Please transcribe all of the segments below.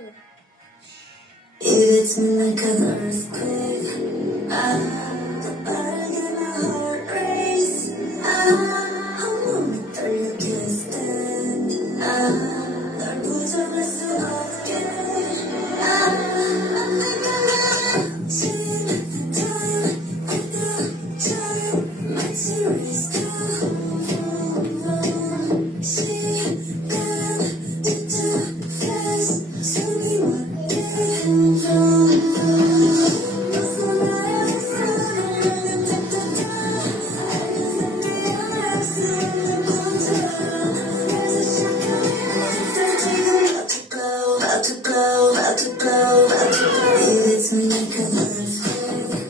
It hits me like an earthquake. The bottom of my heart race. 한 몸이 떨려 distant. 널 부정할 수 없게. I think I love time, 그때처럼 마치 race to 시간 진짜 fast. 숨이 It's like a earthquake.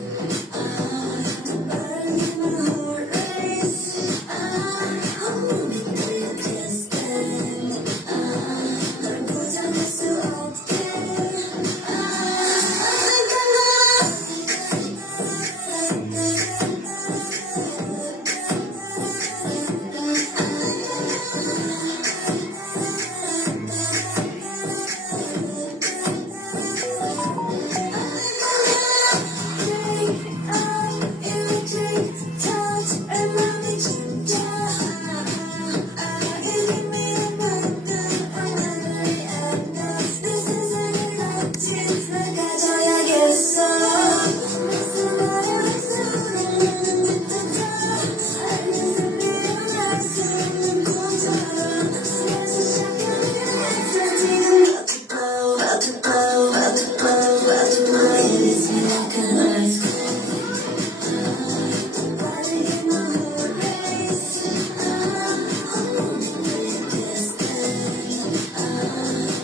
The bottom of my heart race. 한 몸이 떨려 distant.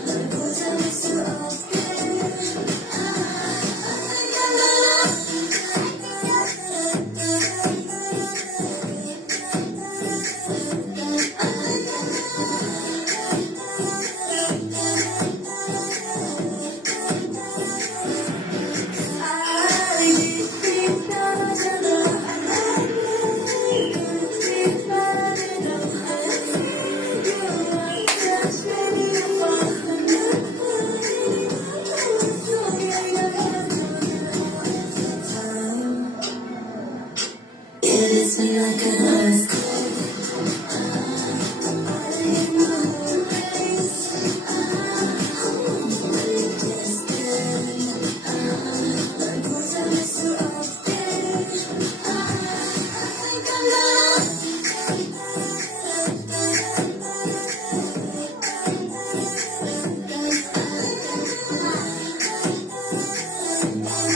널 부정할 수 없게. It hits me like an earthquake. The bottom of my heart race. 한 몸이 떨려 distant. 널 부정할 수 없게. I think I'm gonna